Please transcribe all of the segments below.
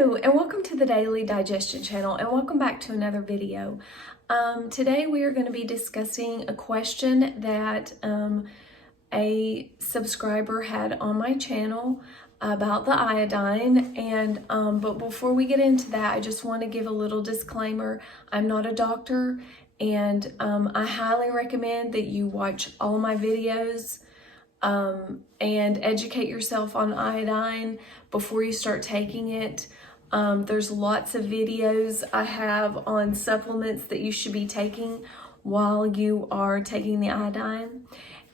Hello and welcome to the Daily Digestion channel, and welcome back to another video. Today we are going to be discussing a question that a subscriber had on my channel about the iodine. And but before we get into that, I just want to give a little disclaimer. I'm not a doctor, and I highly recommend that you watch all my videos and educate yourself on iodine before you start taking it. There's lots of videos I have on supplements that you should be taking while you are taking the iodine.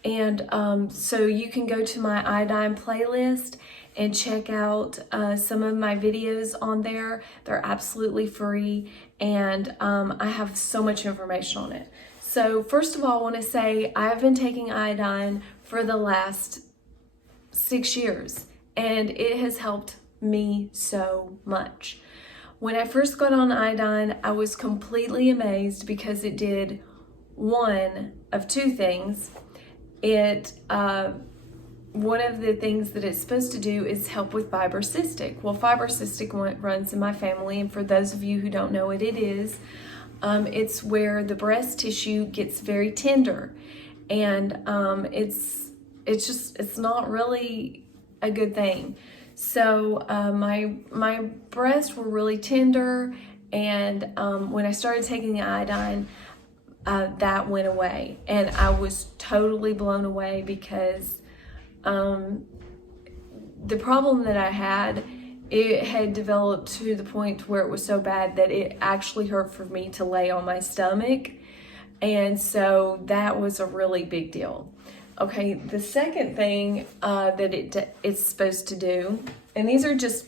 And so you can go to my iodine playlist and check out some of my videos on there. They're absolutely free, and I have so much information on it. So first of all, I want to say I have been taking iodine for the last 6 years, and it has helped me so much. When I first got on iodine, I was completely amazed because it did one of two things. One of the things that it's supposed to do is help with fibrocystic. Well, fibrocystic runs in my family, and for those of you who don't know what it is, it's where the breast tissue gets very tender, and it's not really a good thing. So my breasts were really tender, and when I started taking the iodine, that went away, and I was totally blown away because the problem that I had, it had developed to the point where it was so bad that it actually hurt for me to lay on my stomach. And so that was a really big deal. Okay, the second thing that it's supposed to do, and these are just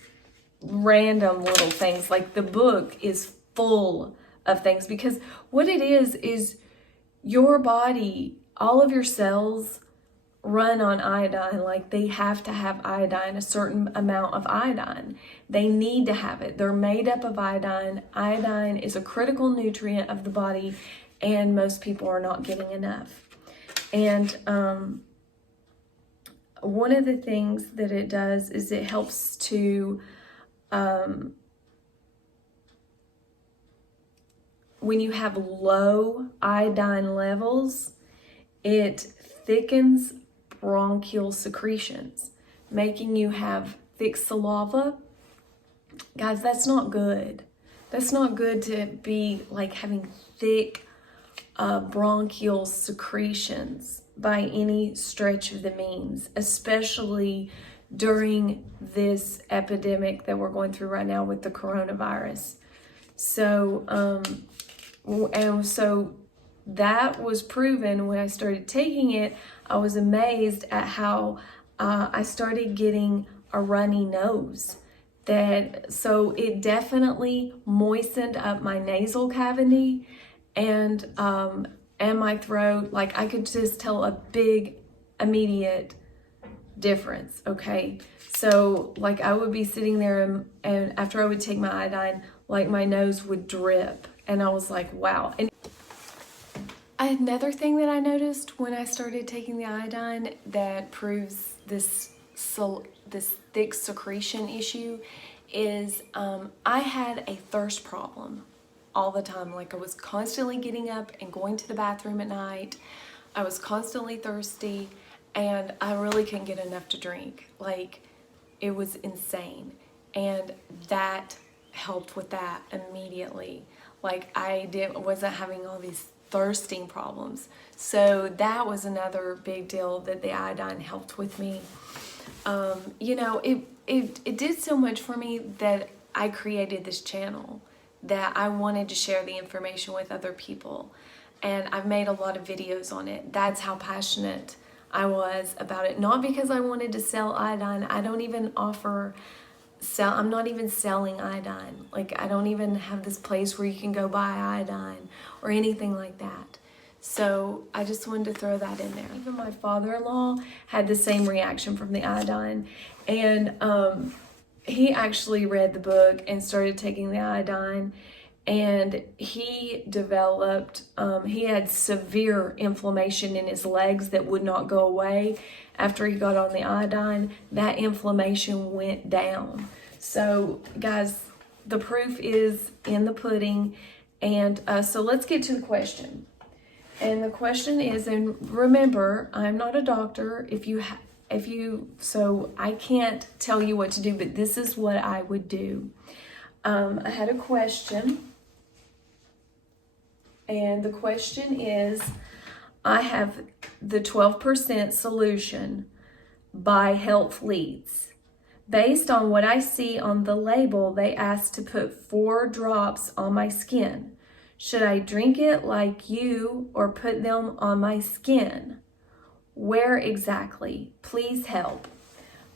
random little things, like the book is full of things, because what it is your body, all of your cells run on iodine. Like, they have to have iodine, a certain amount of iodine. They need to have it. They're made up of iodine. Iodine is a critical nutrient of the body, and most people are not getting enough. And one of the things that it does is it helps to, when you have low iodine levels, it thickens bronchial secretions, making you have thick saliva. Guys, that's not good. That's not good to be like having thick bronchial secretions by any stretch of the means, especially during this epidemic that we're going through right now with the coronavirus. So, and so that was proven when I started taking it. I was amazed at how I started getting a runny nose. So it definitely moistened up my nasal cavity and my throat. Like, I could just tell a big immediate difference. Okay, so like I would be sitting there and after I would take my iodine, like my nose would drip, and I was like, wow. And another thing that I noticed when I started taking the iodine that proves this thick secretion issue is I had a thirst problem all the time. Like, I was constantly getting up and going to the bathroom at night. I was constantly thirsty, and I really couldn't get enough to drink. Like, it was insane, and that helped with that immediately. Like, I wasn't having all these thirsting problems. So that was another big deal that the iodine helped with me. You know, it did so much for me that I created this channel, that I wanted to share the information with other people, and I've made a lot of videos on it. That's how passionate I was about it. Not because I wanted to sell iodine. I don't even I'm not even selling iodine. Like, I don't even have this place where you can go buy iodine or anything like that. So I just wanted to throw that in there. Even my father-in-law had the same reaction from the iodine, and he actually read the book and started taking the iodine, and he developed, he had severe inflammation in his legs that would not go away. After he got on the iodine, that inflammation went down. So guys, the proof is in the pudding. And so let's get to the question. And the question is, and remember, I'm not a doctor. So I can't tell you what to do, but this is what I would do. I had a question, and the question is, I have the 12% solution by Health Leads. Based on what I see on the label, they asked to put 4 drops on my skin. Should I drink it like you or put them on my skin? Where exactly? Please help.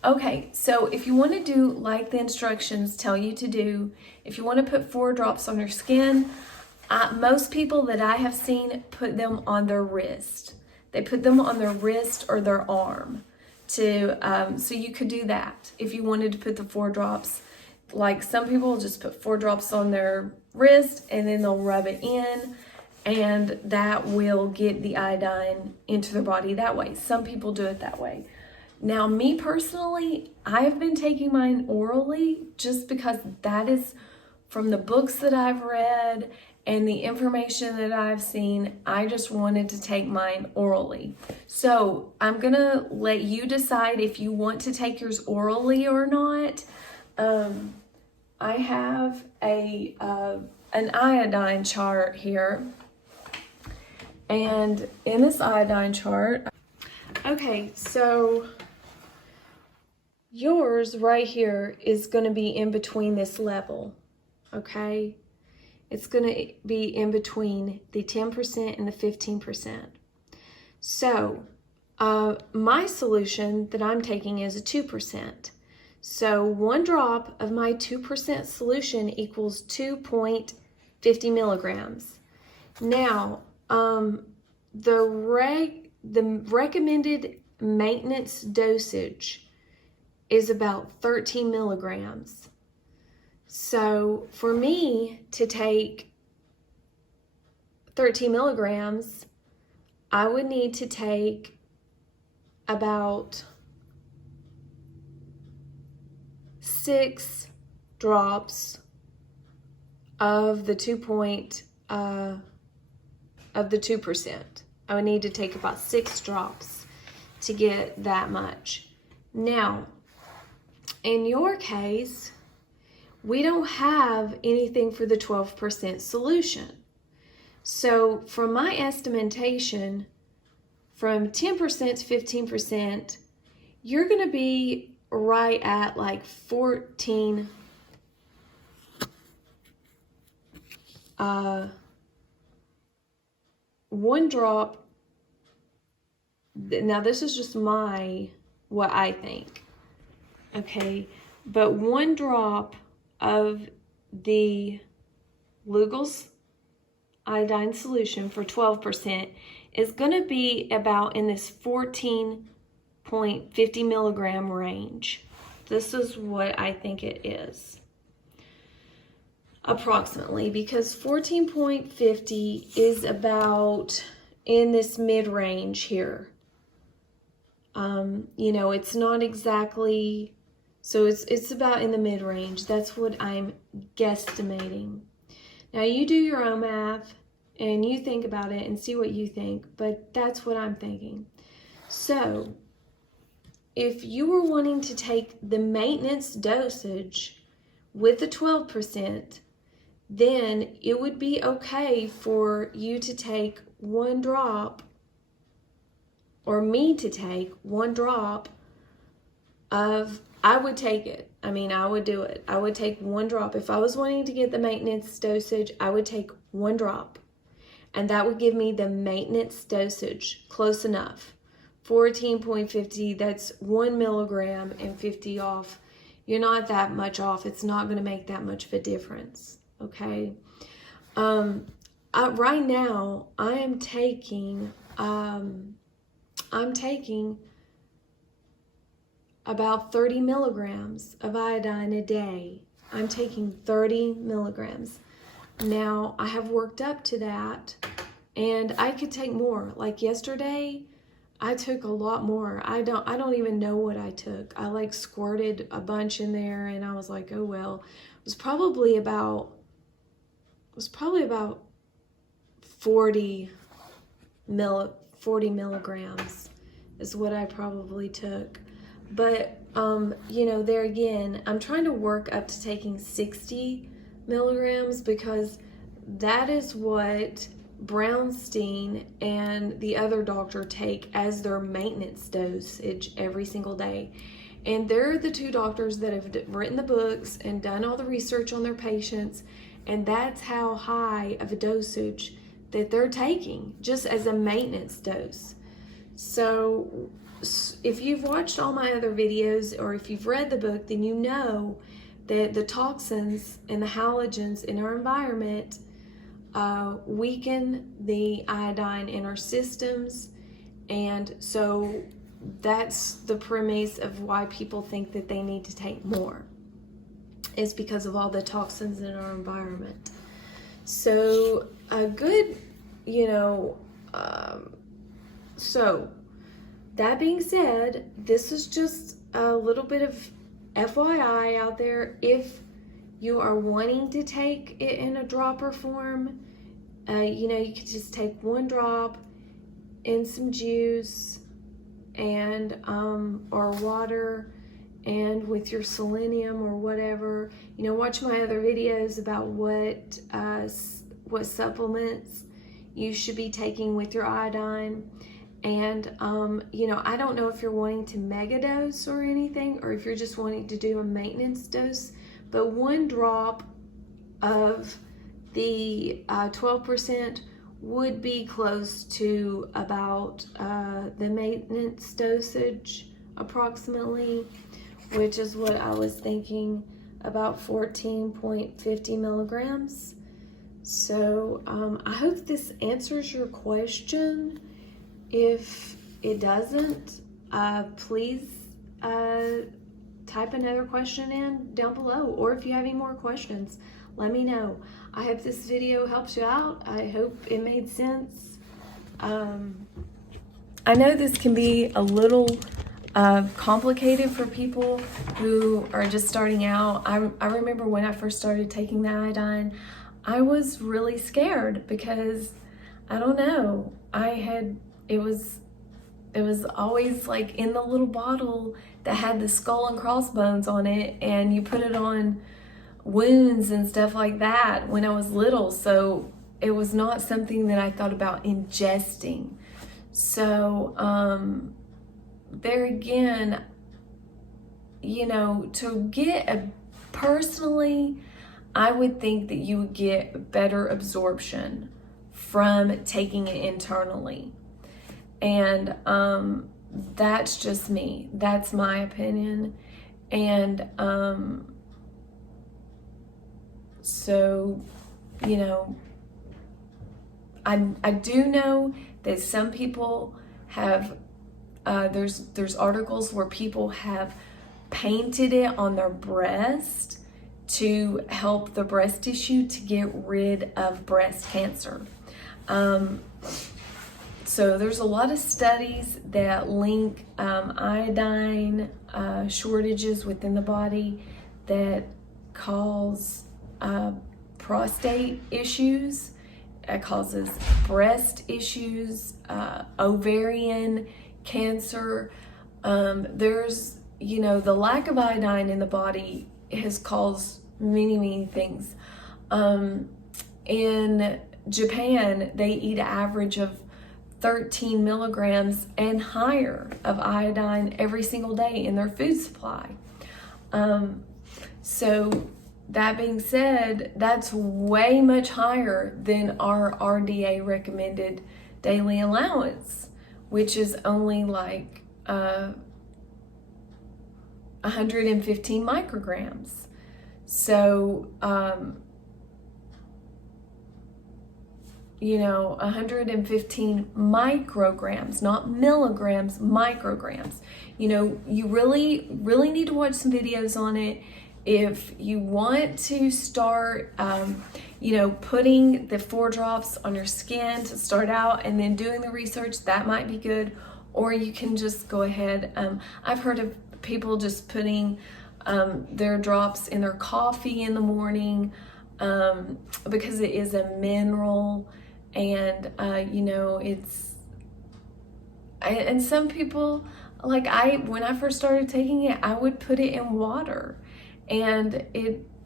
Okay, so if you want to do like the instructions tell you to do, if you want to put 4 drops on your skin, most people that I have seen put them on their wrist. They put them on their wrist or their arm. So you could do that if you wanted to put the 4 drops. Like some people just put 4 drops on their wrist and then they'll rub it in, and that will get the iodine into their body that way. Some people do it that way. Now, me personally, I have been taking mine orally just because that is from the books that I've read and the information that I've seen. I just wanted to take mine orally. So I'm gonna let you decide if you want to take yours orally or not. I have an iodine chart here. And in this iodine chart, okay, so yours right here is going to be in between this level, okay? It's going to be in between the 10% and the 15%. So my solution that I'm taking is a 2%. So 1 drop of my 2% solution equals 2.50 milligrams. Now, the recommended maintenance dosage is about 13 milligrams. So for me to take 13 milligrams, I would need to take about 6 drops of the 2%. I would need to take about 6 drops to get that much. Now, in your case, we don't have anything for the 12% solution. So from my estimation, from 10% to 15%, you're going to be right at like 14 1 drop. Now this is just what I think, okay, but 1 drop of the Lugol's iodine solution for 12% is going to be about in this 14.50 milligram range. This is what I think it is, approximately, because 14.50 is about in this mid-range here. You know, it's not exactly, so it's about in the mid-range. That's what I'm guesstimating. Now you do your own math and you think about it and see what you think, but that's what I'm thinking. So if you were wanting to take the maintenance dosage with the 12%, then it would be okay for you to take 1 drop, or me to take 1 drop of, I would take it. I mean, I would do it. I would take 1 drop. If I was wanting to get the maintenance dosage, I would take 1 drop. And that would give me the maintenance dosage, close enough. 14.50, that's 1 milligram and 50 off. You're not that much off. It's not going to make that much of a difference, okay? Right now, I'm taking about 30 milligrams of iodine a day. I'm taking 30 milligrams. Now, I have worked up to that, and I could take more. Like yesterday, I took a lot more. I don't even know what I took. I like squirted a bunch in there, and I was like, oh well. It was probably about 40 milligrams is what I probably took. But you know, there again, I'm trying to work up to taking 60 milligrams because that is what Brownstein and the other doctor take as their maintenance dosage every single day. And they're the two doctors that have written the books and done all the research on their patients, and that's how high of a dosage that they're taking just as a maintenance dose. So if you've watched all my other videos or if you've read the book, then you know that the toxins and the halogens in our environment weaken the iodine in our systems. And so that's the premise of why people think that they need to take more, is because of all the toxins in our environment. So a good, you know, so that being said, this is just a little bit of FYI out there. If you are wanting to take it in a dropper form, you know, you could just take one drop in some juice and or water, and with your selenium or whatever. You know, watch my other videos about what supplements you should be taking with your iodine. And you know, I don't know if you're wanting to mega dose or anything, or if you're just wanting to do a maintenance dose, but one drop of the 12% would be close to about the maintenance dosage approximately, which is what I was thinking, about 14.50 milligrams. So I hope this answers your question. If it doesn't, please type another question in down below, or if you have any more questions, let me know. I hope this video helps you out. I hope it made sense. I know this can be a little complicated for people who are just starting out. I remember when I first started taking the iodine, I was really scared because, I don't know, it was always like in the little bottle that had the skull and crossbones on it, and you put it on wounds and stuff like that when I was little. So it was not something that I thought about ingesting. So there again, you know, personally, I would think that you would get better absorption from taking it internally. And that's just me. That's my opinion. And so, you know, I do know that some people have, there's articles where people have painted it on their breast to help the breast tissue to get rid of breast cancer. So there's a lot of studies that link iodine shortages within the body that cause prostate issues. It causes breast issues, ovarian cancer. There's, you know, the lack of iodine in the body has caused many things. In Japan, they eat an average of 13 milligrams and higher of iodine every single day in their food supply. So that being said, that's way much higher than our RDA recommended daily allowance, which is only like 115 micrograms. So, you know, 115 micrograms, not milligrams, micrograms. You know, you really need to watch some videos on it. If you want to start, you know, putting the 4 drops on your skin to start out and then doing the research, that might be good. or you can just go ahead. I've heard of people just putting their drops in their coffee in the morning because it is a mineral, and you know, and some people, like when I first started taking it, I would put it in water, and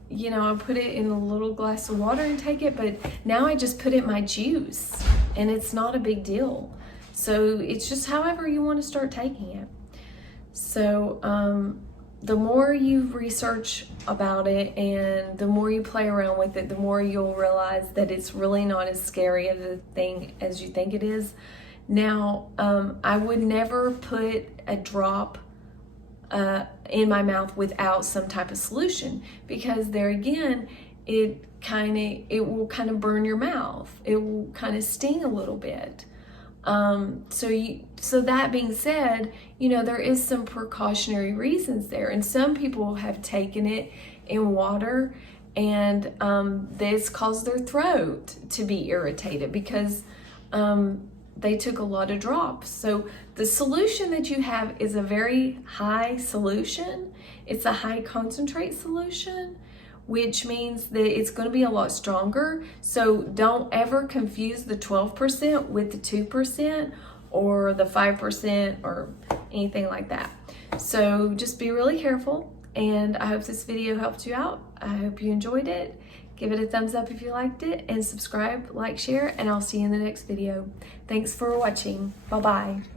you know, I put it in a little glass of water and take it, but now I just put it in my juice, and it's not a big deal. So it's just however you want to start taking it. So the more you research about it and the more you play around with it, the more you'll realize that it's really not as scary of a thing as you think it is. Now, I would never put a drop in my mouth without some type of solution, because there again, it will kind of burn your mouth. It will kind of sting a little bit. So that being said, you know, there is some precautionary reasons there, and some people have taken it in water, and this caused their throat to be irritated because they took a lot of drops. So the solution that you have is a very high solution. It's a high concentrate solution, which means that it's going to be a lot stronger. So don't ever confuse the 12% with the 2% or the 5% or anything like that. So just be really careful, and I hope this video helped you out. I hope you enjoyed it. Give it a thumbs up if you liked it, and subscribe, like, share, and I'll see you in the next video. Thanks for watching. Bye-bye.